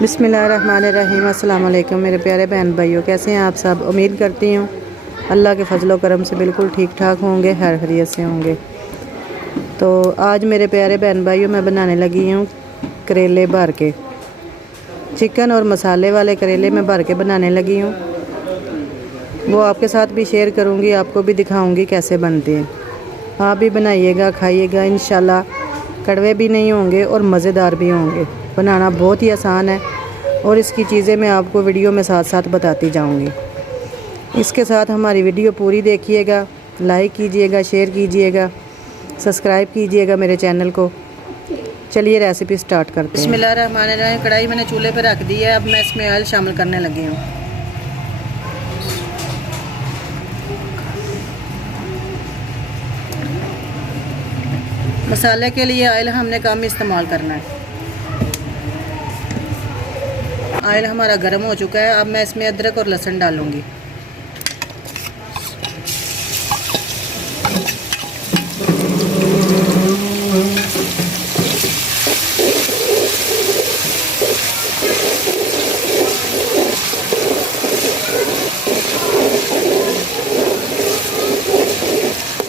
बिस्मिल्लाहिर्रहमानिर्रहीम। अस्सलाम वालेकुम मेरे प्यारे बहन भाइयों, कैसे हैं आप सब। उम्मीद करती हूँ अल्लाह के फजलो करम से बिल्कुल ठीक ठाक होंगे, खैर खैरियत से होंगे। तो आज मेरे प्यारे बहन भाइयों मैं बनाने लगी हूँ करेले भर के, चिकन और मसाले वाले करेले मैं भर के बनाने लगी हूँ। वो आपके साथ भी शेयर करूँगी, आपको भी दिखाऊँगी कैसे बनते हैं। आप भी बनाइएगा, खाइएगा, इंशाल्लाह कड़वे भी नहीं होंगे और मज़ेदार भी होंगे। बनाना बहुत ही आसान है और इसकी चीज़ें मैं आपको वीडियो में साथ साथ बताती जाऊंगी। इसके साथ हमारी वीडियो पूरी देखिएगा, लाइक कीजिएगा, शेयर कीजिएगा, सब्सक्राइब कीजिएगा मेरे चैनल को। चलिए रेसिपी स्टार्ट करते हैं। बिस्मिल्लाहिर्रहमानिर्रहीम। कढ़ाई मैंने चूल्हे पर रख दी है, अब मैं इसमें ऑयल शामिल करने लगी हूँ। मसाले के लिए ऑयल हमने कम इस्तेमाल करना है। ऑयल हमारा गर्म हो चुका है, अब मैं इसमें अदरक और लहसुन डालूंगी।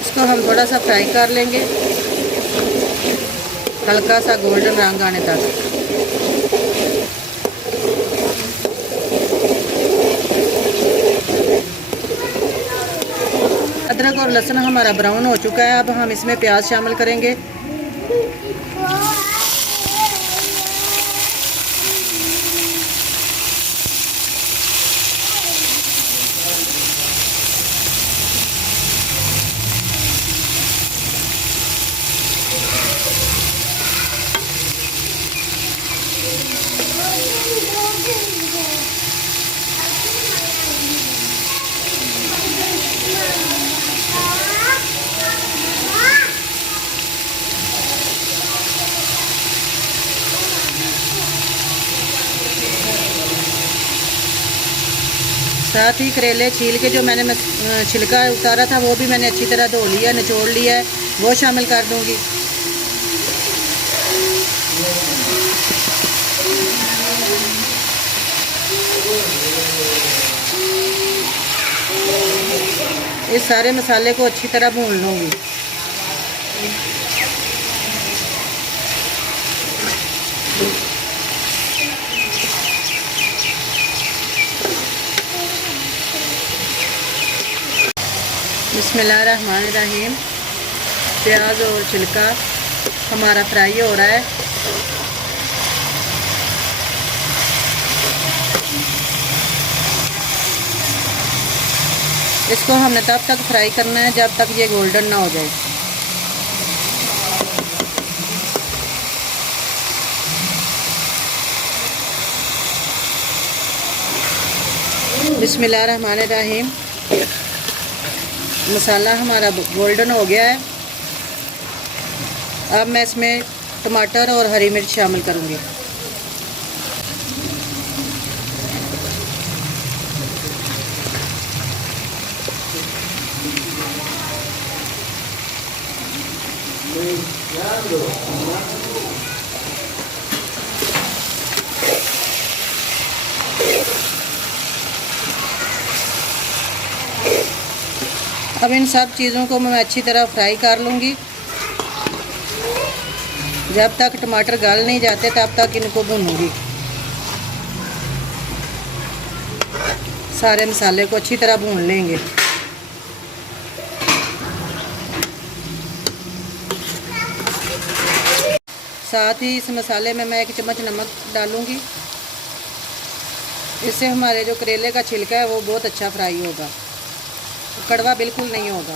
इसको हम थोड़ा सा फ्राई कर लेंगे, हल्का सा गोल्डन रंग आने तक। अदरक और लहसुन हमारा ब्राउन हो चुका है, अब हम इसमें प्याज शामिल करेंगे। साथ ही करेले छील के जो मैंने छिलका उतारा था वो भी मैंने अच्छी तरह धो लिया, निचोड़ लिया है, वो शामिल कर दूंगी। इस सारे मसाले को अच्छी तरह भून लूँगी। बिस्मिल्लाहिर्रहमानिर्रहीम। प्याज और छिलका हमारा फ्राई हो रहा है। इसको हमने तब तक फ्राई करना है जब तक ये गोल्डन ना हो जाए। बिस्मिल्लाहिर्रहमानिर्रहीम। मसाला हमारा गोल्डन हो गया है, अब मैं इसमें टमाटर और हरी मिर्च शामिल करूँगी। अब इन सब चीज़ों को मैं अच्छी तरह फ्राई कर लूँगी। जब तक टमाटर गल नहीं जाते तब तक इनको भूनूंगी। सारे मसाले को अच्छी तरह भून लेंगे। साथ ही इस मसाले में मैं 1 चम्मच नमक डालूंगी। इससे हमारे जो करेले का छिलका है वो बहुत अच्छा फ्राई होगा, कड़वा बिल्कुल नहीं होगा।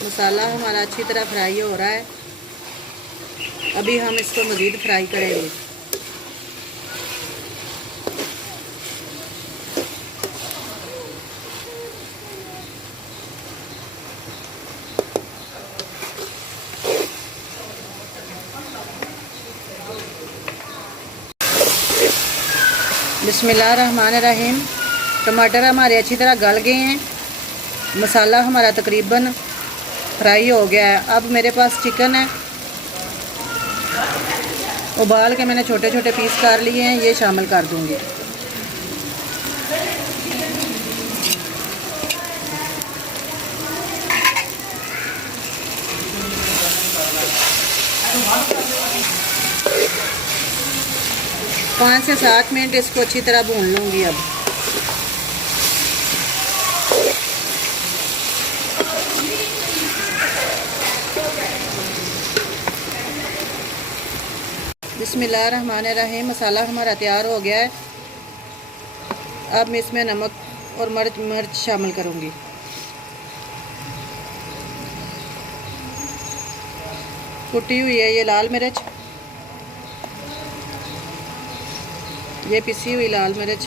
मसाला हमारा अच्छी तरह फ्राई हो रहा है, अभी हम इसको मज़ीद फ्राई करेंगे। बिस्मिल्लाहिर्रहमानिर्रहीम। टमाटर हमारे अच्छी तरह गल गए हैं, मसाला हमारा तकरीबन फ्राई हो गया है। अब मेरे पास चिकन है, उबाल के मैंने छोटे छोटे पीस कर लिए हैं, ये शामिल कर दूंगी। पाँच से 7 मिनट इसको अच्छी तरह भून लूँगी। अब बिस्मिल्लाहिर्रहमानिर्रहीम। मसाला हमारा तैयार हो गया है। अब मैं इसमें नमक और मिर्च शामिल करूँगी। कुटी हुई है ये लाल मिर्च, ये पिसी हुई लाल मिर्च,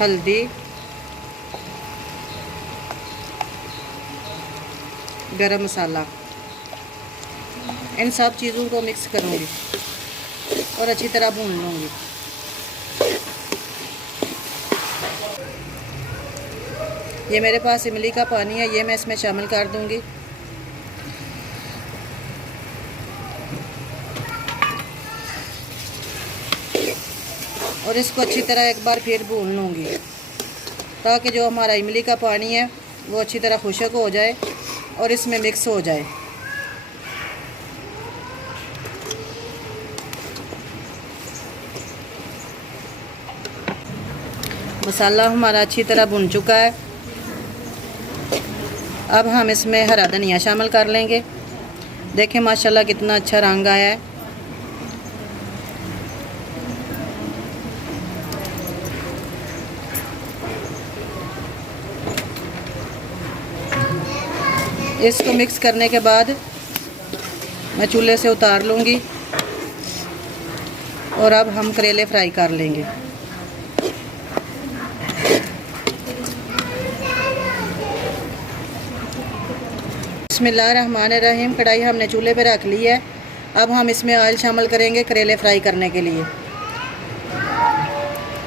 हल्दी, गरम मसाला, इन सब चीज़ों को मिक्स करूँगी और अच्छी तरह भून लूँगी। ये मेरे पास इमली का पानी है, ये मैं इसमें शामिल कर दूँगी। और इसको अच्छी तरह एक बार फिर भून लूँगी ताकि जो हमारा इमली का पानी है वो अच्छी तरह खुश्क हो जाए और इसमें मिक्स हो जाए। मसाला हमारा अच्छी तरह भुन चुका है। अब हम इसमें हरा धनिया शामिल कर लेंगे। देखें माशाल्लाह कितना अच्छा रंग आया है। इसको मिक्स करने के बाद मैं चूल्हे से उतार लूँगी और अब हम करेले फ्राई कर लेंगे। बिस्मिल्लाहिर्रहमानिर्रहीम। कढ़ाई हमने चूल्हे पे रख ली है। अब हम इसमें ऑयल शामिल करेंगे करेले फ्राई करने के लिए,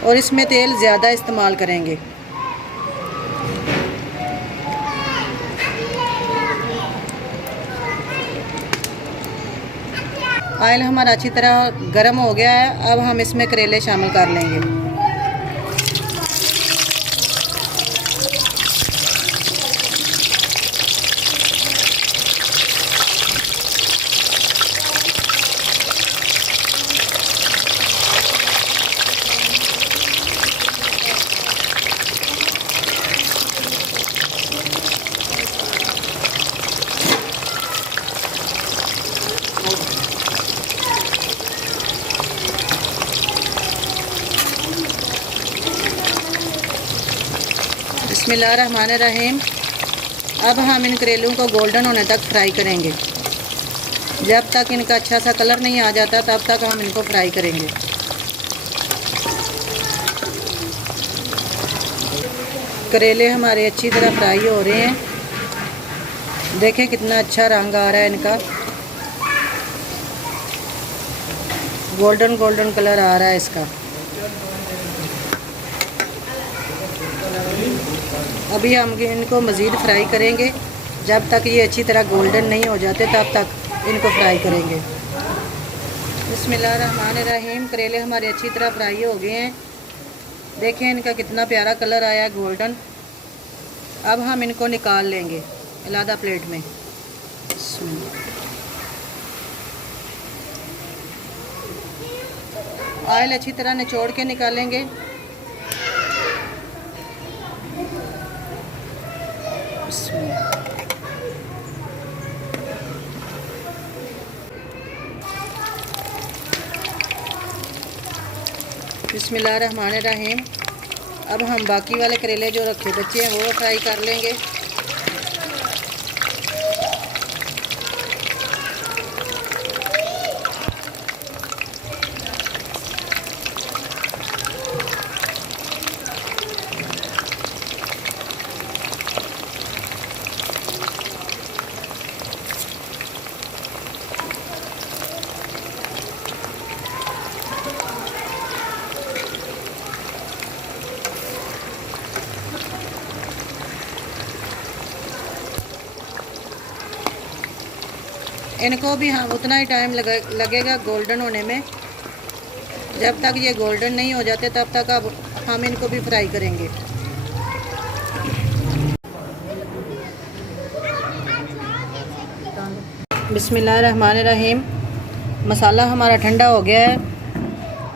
और इसमें तेल ज़्यादा इस्तेमाल करेंगे। ऑयल हमारा अच्छी तरह गर्म हो गया है। अब हम इसमें करेले शामिल कर लेंगे। बिस्मिल्लाहिर्रहमानिर्रहीम। अब हम इन करेलों को गोल्डन होने तक फ्राई करेंगे। जब तक इनका अच्छा सा कलर नहीं आ जाता तब तक हम इनको फ्राई करेंगे। करेले हमारे अच्छी तरह फ्राई हो रहे हैं। देखें कितना अच्छा रंग आ रहा है इनका, गोल्डन गोल्डन कलर आ रहा है इसका। अभी हम इनको मज़ीद फ्राई करेंगे। जब तक ये अच्छी तरह गोल्डन नहीं हो जाते तब तक इनको फ्राई करेंगे। बिस्मिल्लाहिर्रहमानिर्रहीम। करेले हमारे अच्छी तरह फ्राई हो गए हैं। देखें इनका कितना प्यारा कलर आया है, गोल्डन। अब हम इनको निकाल लेंगे अलग प्लेट में। ऑयल अच्छी तरह निचोड़ के निकालेंगे। बिस्मिल्लाहिर्रहमानिर्रहीम। अब हम बाकी वाले करेले जो रखे बच्चे हैं वो फ्राई कर लेंगे। इनको भी हम उतना ही टाइम लगेगा गोल्डन होने में। जब तक ये गोल्डन नहीं हो जाते तब तक अब हम इनको भी फ्राई करेंगे। बिस्मिल्लाहिर्रहमानिर्रहीम। मसाला हमारा ठंडा हो गया है।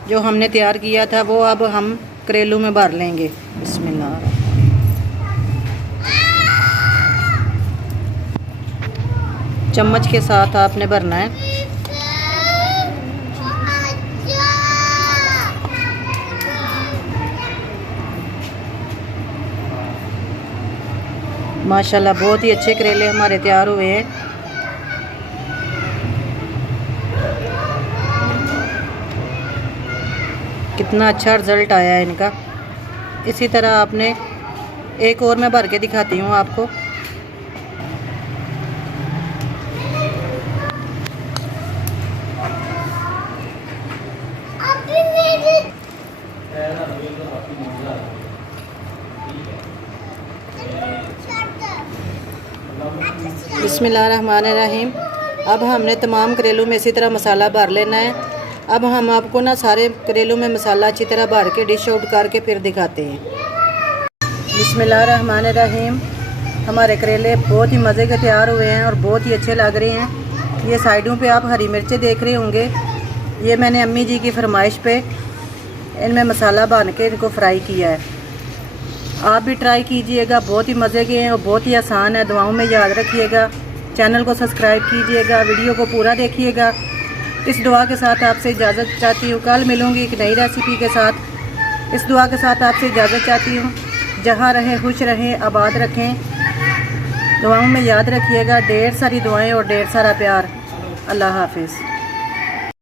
जो हमने तैयार किया था वो अब हम करेलू में भर लेंगे। बिस्मिल्लाह। चम्मच के साथ आपने भरना है। माशाल्लाह बहुत ही अच्छे करेले हमारे तैयार हुए हैं। कितना अच्छा रिज़ल्ट आया है इनका। इसी तरह आपने एक और मैं भर के दिखाती हूँ आपको। बिस्मिल्लाहिर्रहमानिर्रहीम। अब हमने तमाम करेलों में इसी तरह मसाला भर लेना है। अब हम आपको ना सारे करेलों में मसाला अच्छी तरह भर के डिश आउट करके फिर दिखाते हैं। बिस्मिल्लाहिर्रहमानिर्रहीम। हमारे करेले बहुत ही मज़े के तैयार हुए हैं और बहुत ही अच्छे लग रहे हैं। ये साइडों पे आप हरी मिर्चें देख रहे होंगे। ये मैंने अम्मी जी की फरमाइश पे इनमें मसाला भर के इनको फ्राई किया है। आप भी ट्राई कीजिएगा, बहुत ही मज़े के हैं और बहुत ही आसान है। दुआओं में याद रखिएगा। चैनल को सब्सक्राइब कीजिएगा, वीडियो को पूरा देखिएगा। इस दुआ के साथ आपसे इजाज़त चाहती हूँ। कल मिलूँगी एक नई रेसिपी के साथ। इस दुआ के साथ आपसे इजाज़त चाहती हूँ। जहाँ रहें खुश रहें, आबाद रखें। दुआओं में याद रखिएगा। ढेर सारी दुआएं और ढेर सारा प्यार। अल्लाह हाफिज़।